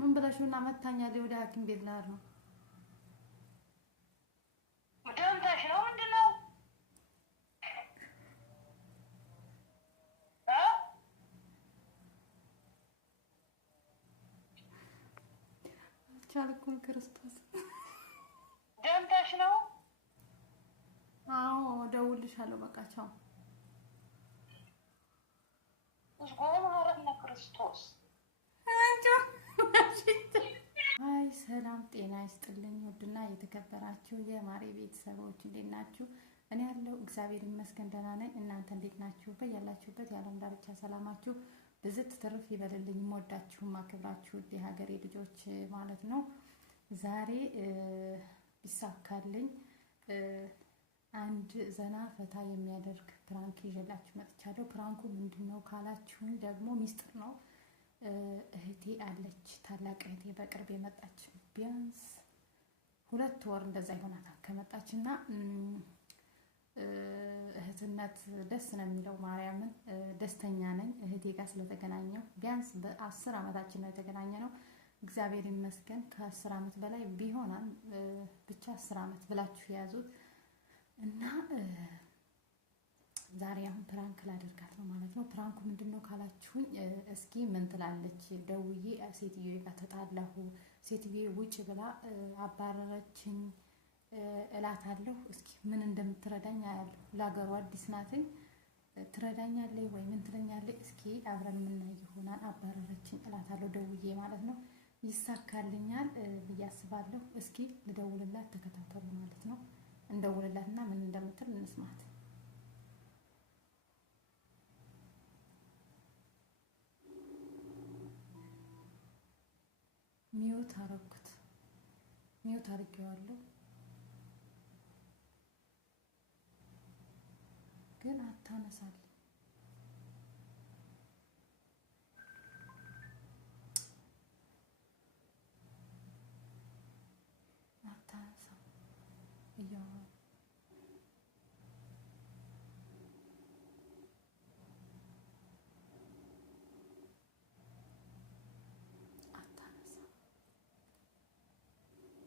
ምን ብለሽውና መታኛለች ወደ ሐኪም ቤት ልሄድ ነው። ደምታሽ ነው ምንድን ነው? ቻልኩኝ ክርስቶስ ደምታሽ ነው? አዎ እደውልልሻለሁ። በቃ ቻው። እስጎም አረፍነ ክርስቶስ አይ ሰላም ጤና ይስጥልኝ። ውድና የተከበራችሁ የማሬ ቤተሰቦች እንዴት ናችሁ? እኔ ያለው እግዚአብሔር ይመስገን ደህና ነኝ። እናንተ እንዴት ናችሁ? በያላችሁበት የዓለም ዳርቻ ሰላማችሁ ብዝት ትርፍ ይበልልኝ። የምወዳችሁ ማክብራችሁ የሀገሬ ልጆች ማለት ነው። ዛሬ ቢሳካልኝ አንድ ዘና ፈታ የሚያደርግ ፕራንክ ይዤላችሁ መጥቻለሁ። ፕራንኩ ምንድነው ካላችሁኝ ደግሞ ሚስጥር ነው። እህቴ አለች፣ ታላቅ እህቴ በቅርብ የመጣች ቢያንስ 2 ወር እንደዛ ይሆናታል ከመጣችና እህትነት ደስ ነው የሚለው። ማርያምን ደስተኛ ነኝ እህቴ ጋር ስለተገናኘው። ቢያንስ በ10 ዓመታችን ነው የተገናኘ ነው። እግዚአብሔር ይመስገን ከ10 ዓመት በላይ ቢሆናል ብቻ 10 ዓመት ብላችሁ ያዙት እና ዛሬ አሁን ፕራንክ ላደርጋት ነው ማለት ነው። ፕራንኩ ምንድነው ካላችሁኝ እስኪ ምን ትላለች? ደውዬ ሴትዮ ጋር ተጣላሁ፣ ሴትዮ ውጭ ብላ አባረረችኝ እላታለሁ። እስኪ ምን እንደምትረዳኝ አያለሁ። ለሀገሩ አዲስ ናትኝ። ትረዳኛለች ወይ ምን ትለኛለች? እስኪ አብረን የምናይ ይሆናል። አባረረችኝ እላታለሁ ደውዬ ማለት ነው። ይሳካልኛል ብዬ አስባለሁ። እስኪ ልደውልላት፣ ተከታተሉ ማለት ነው። እንደውልላትና ምን እንደምትል እንስማት። ሚውት አረኩት፣ ሚውት አድርጌዋለሁ ግን አታነሳልኝ። አታነሳ እያወራሁ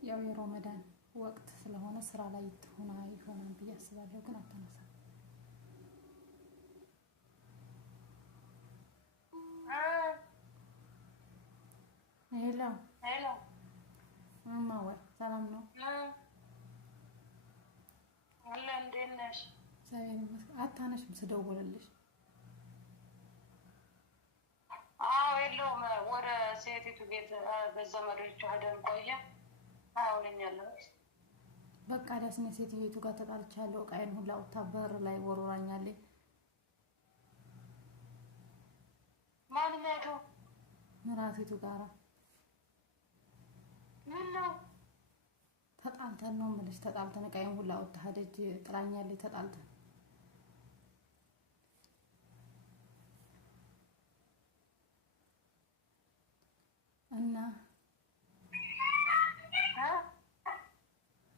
ያው የረመዳን ወቅት ስለሆነ ስራ ላይ ይሆናል ብዬ አስባለሁ። ግን አታነሳም። ሄሎ ሄሎ፣ ማማ ሰላም ነው? አለ እንዴት ነሽ? አታነሽም ስደውልልሽ። አዎ የለውም፣ ወደ ሴቲቱ ቤት በዘመዶቿ ሄደን ቆየ። አሁን ያለሁት በቃ ዳስነ ሴትዮቱ ጋር ተጣልቻለሁ። ዕቃዬን ሁላ አውጥታ በር ላይ ወርውራኛለች። ማንነቱ ምራቲቱ ጋራ ምን ነው? ተጣልተን ነው የምልሽ። ተጣልተን ዕቃዬን ሁላ አውጥታ ሄደች፣ ጥላኛለች። ተጣልተን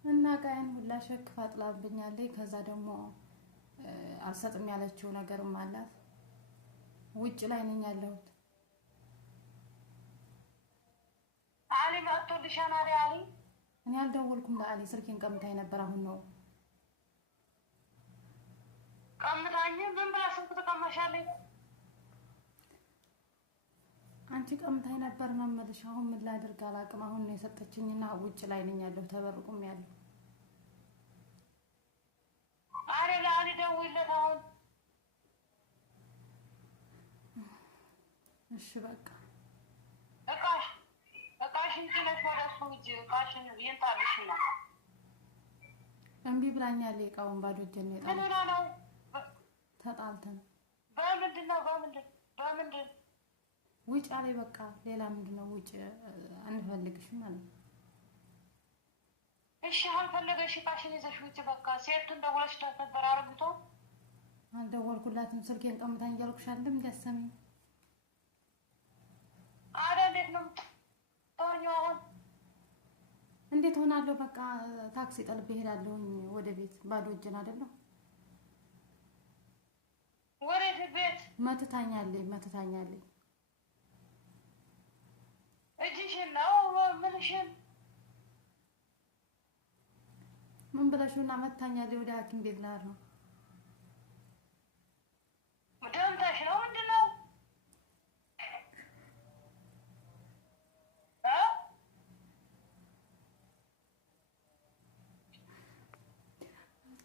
እና ዕቃዬን ሁላ ሸክፋ ጥላብኛለች። ከዛ ደግሞ አልሰጥም ያለችው ነገርም አላት። ውጭ ላይ ነኝ ያለሁት። አሊ መጥቶልሻል? አሊ እኔ አልደወልኩም ለአሊ። ስልኬን ቀምታኝ ነበር። አሁን ነው ቀምታኝ? ምን ብላ ስልክ ትቀማሻለች? አንቺ ቀምታኝ ነበር ነው የምልሽ። አሁን ምን ላድርግ አላውቅም። አሁን ነው የሰጠችኝና ውጭ ላይ ነኝ ያለሁት። ተበርቁም ያለው አሊ ለአሊ ደውይለት አሁን። እሺ በቃ እቃሽን ጥለሽ ወደ እሱ ሂጂ። እቃሽን ይንጣልሽና እምቢ ብላኛለች። ዕቃውን ባዶ እጄን ነው የጣልኩት። ምን ሆና ነው? ተጣልተን በምንድን ነው? በምንድን ውጭ አለኝ። በቃ ሌላ ምንድን ነው? ውጭ አንፈልግሽም ማለት ነው። እሺ አልፈለገሽ እቃሽን ይዘሽ ውጭ። በቃ ሴቱን ደውለሽላት ነበር? አርግቶ አልደወልኩላትም። ስልኬን ቀምታኝ እያልኩሽ አይደል? እንዲያሰሚኝ አረ እንዴት ነው አሁን? እንዴት ሆናለሁ? በቃ ታክሲ ጠልቤ እሄዳለሁኝ ወደ ቤት። ባዶ እጄን አይደለም። ወደ ቤት መትታኛለች። እጅሽን ነው ምንሽን? ምን ብለሽውና መታኛለች? ወደ ሐኪም ቤት ልሄድ ነው። ደምታሽ ነው ምንድን ነው?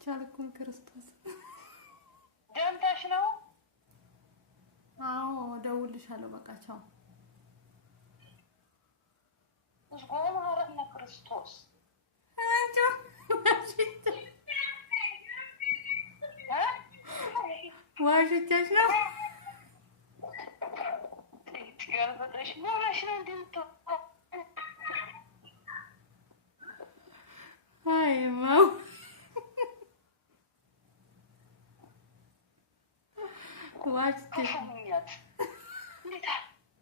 ቻልኩም ክርስቶስ ደምታሽ ነው? አዎ እደውልልሻለሁ። በቃ ቻው። እስጎ ማረነ ክርስቶስ አንቺ ዋሽቻሽ ነው? ያልፈጠሽ ሞላሽ ነው እንደምታ አይ ማው ዋሽቻሽ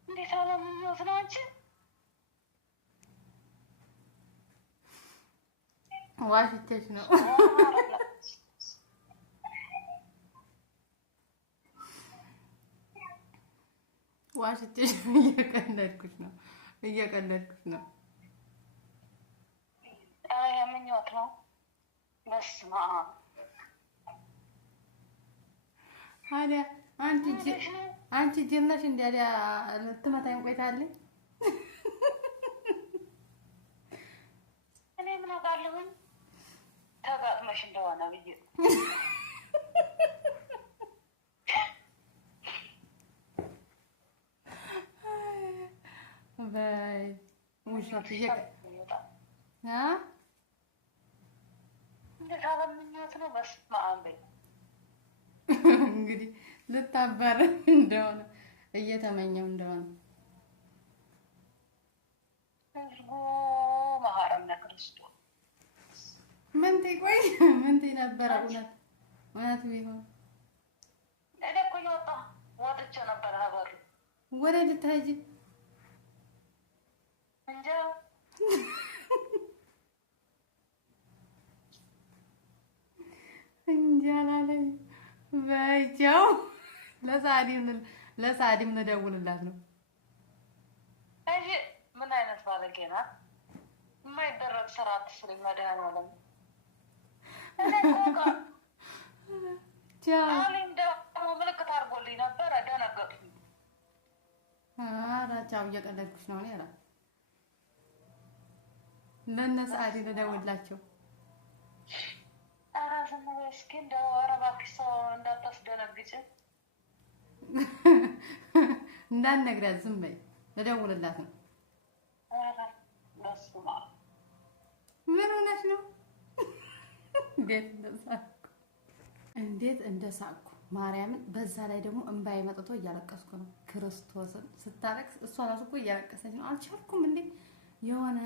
እንዴት አለምኞት ነው አንቺ? ዋሽቻሽ ነው። ዋሽቻሽ እየቀለድኩሽ ነው። ምኞት ነው። በስመ አብ ታዲያ አንቺ ጅል ነሽ። እንዲያ ልትመታኝ ቆይታለች። እኔ ምን አውቃለሁኝ ተጋጥመሽ እንደሆነ ብዬ በይ ውሸት እንዴት አለምኞት ነው። በስመ አብ በይ እንግዲህ ልታባረር እንደሆነ እየተመኘው እንደሆነ ህዝቡ መሐረነ ክርስቶስ ምንቴ ነበረ። እውነት ቢሆን እኔ እኮ ወጥቼ ነበር። ሀገሩ ወደ ልትሄጂ እንጃ አላለኝ። በይቻው ለሳዲም ልደውልላት ነው። ምን አይነት ባለጌ ናት! የማይደረግ ስራ አትስሪ። መድኃኒዓለም አሊም ደግሞ ምልክት አድርጎልኝ ነበረ። ደነገጥኩኝ። ኧረ ቻው፣ እየቀለድኩሽ ነው። እኔ ለእነ ሰዓዲ ልደውልላቸው። ኧረ ዝም በይ እስኪ እንደው። ኧረ እባክሽ ሰው እንዳታስደነግጭ። እንዳትነግሪያት፣ ዝም በይ። ልደውልላት ነው። ኧረ በስመ አብ ምን ሆነሽ ነው? እንዴት እንደሳቅኩ ማርያምን። በዛ ላይ ደግሞ እንባዬ መጥቶ እያለቀስኩ ነው። ክርስቶስን ስታለቅስ እሷ ራሱ እኮ እያለቀሰች ነው። አልቻልኩም እንዴ የሆነ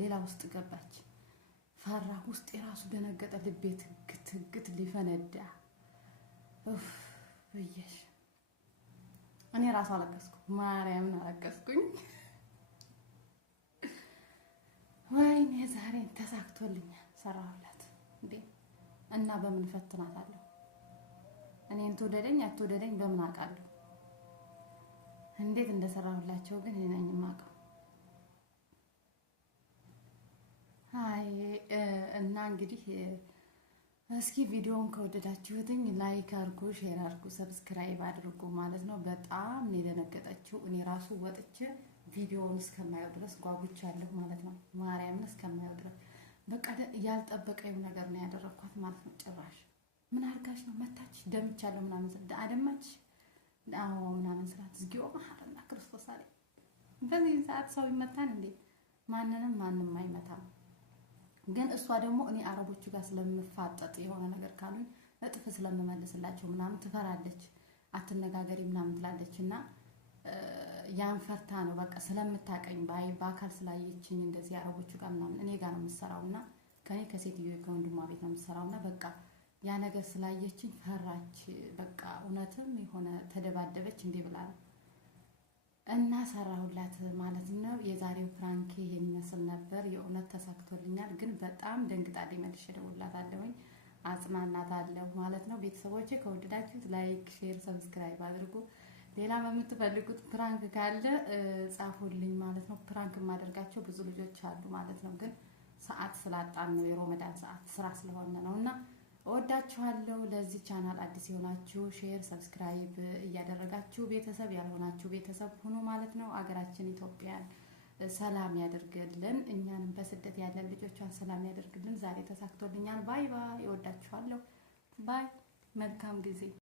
ሌላ ውስጥ ገባች። ፈራሁ። ውስጥ የራሱ ደነገጠ። ልቤ ትግት ሊፈነዳ ብዬሽ እኔ ራሱ አለቀስኩ። ማርያምን አለቀስኩኝ። ወይኔ ዛሬን ተሳክቶልኛል። ሰራሁላት እንዴ! እና በምን ፈትናታለሁ? እኔን ትውደደኝ አትውደደኝ በምን አውቃለሁ? እንዴት እንደሰራሁላቸው ግን እኔ ነኝ የማውቀው። አይ እና እንግዲህ እስኪ ቪዲዮውን ከወደዳችሁትኝ ላይክ አድርጉ፣ ሼር አድርጉ፣ ሰብስክራይብ አድርጉ ማለት ነው። በጣም ነው የደነገጠችው። እኔ ራሱ ወጥቼ ቪዲዮውን እስከማየው ድረስ ጓጉቻለሁ ማለት ነው። ማርያምን እስከማየው ድረስ በቃ ያልጠበቀኝ ነገር ነው ያደረኳት ማለት ነው። ጭራሽ ምን አድርጋሽ ነው መታች? ደምቻለሁ ምናምን አደማች ምናምን ስላት ዝጊዮ መሐረና ክርስቶስ አለ። በዚህ ሰዓት ሰው ይመታን እንዴ? ማንም አይመታም። ግን እሷ ደግሞ እኔ አረቦቹ ጋር ስለምፋጠጥ የሆነ ነገር ካሉኝ እጥፍ ስለምመልስላቸው ምናምን ትፈራለች። አትነጋገሪ ምናምን ትላለች እና ያን ፈርታ ነው በቃ ስለምታቀኝ በአካል ስላየችኝ እንደዚህ አረቦቹ ጋር ምናምን እኔ ጋር ነው የምትሰራውና ከኔ ከሴትዮ ከወንድሟ ቤት ነው የምትሰራውና በቃ ያ ነገር ስላየችኝ ፈራች። በቃ እውነትም የሆነ ተደባደበች እንዴ ብላ ነው እና ሰራሁላት ማለት ነው። የዛሬው ፕራንክ ይሄን ይመስል ነበር። የእውነት ተሳክቶልኛል። ግን በጣም ደንግጣለች። መልሼ እደውልላታለሁኝ። አጽናናታለሁ ማለት ነው። ቤተሰቦቼ ከወደዳችሁት ላይክ፣ ሼር፣ ሰብስክራይብ አድርጉ። ሌላ በምትፈልጉት ፕራንክ ካለ ጻፉልኝ ማለት ነው። ፕራንክ የማደርጋቸው ብዙ ልጆች አሉ ማለት ነው። ግን ሰዓት ስላጣን ነው የሮመዳን ሰዓት ስራ ስለሆነ ነው እና እወዳችኋለሁ። ለዚህ ቻናል አዲስ የሆናችሁ ሼር፣ ሰብስክራይብ እያደረጋችሁ ቤተሰብ ያልሆናችሁ ቤተሰብ ሁኑ ማለት ነው። አገራችን ኢትዮጵያን ሰላም ያደርግልን፣ እኛንም በስደት ያለን ልጆቿን ሰላም ያደርግልን። ዛሬ ተሳክቶልኛል። ባይ ባይ። እወዳችኋለሁ። ባይ። መልካም ጊዜ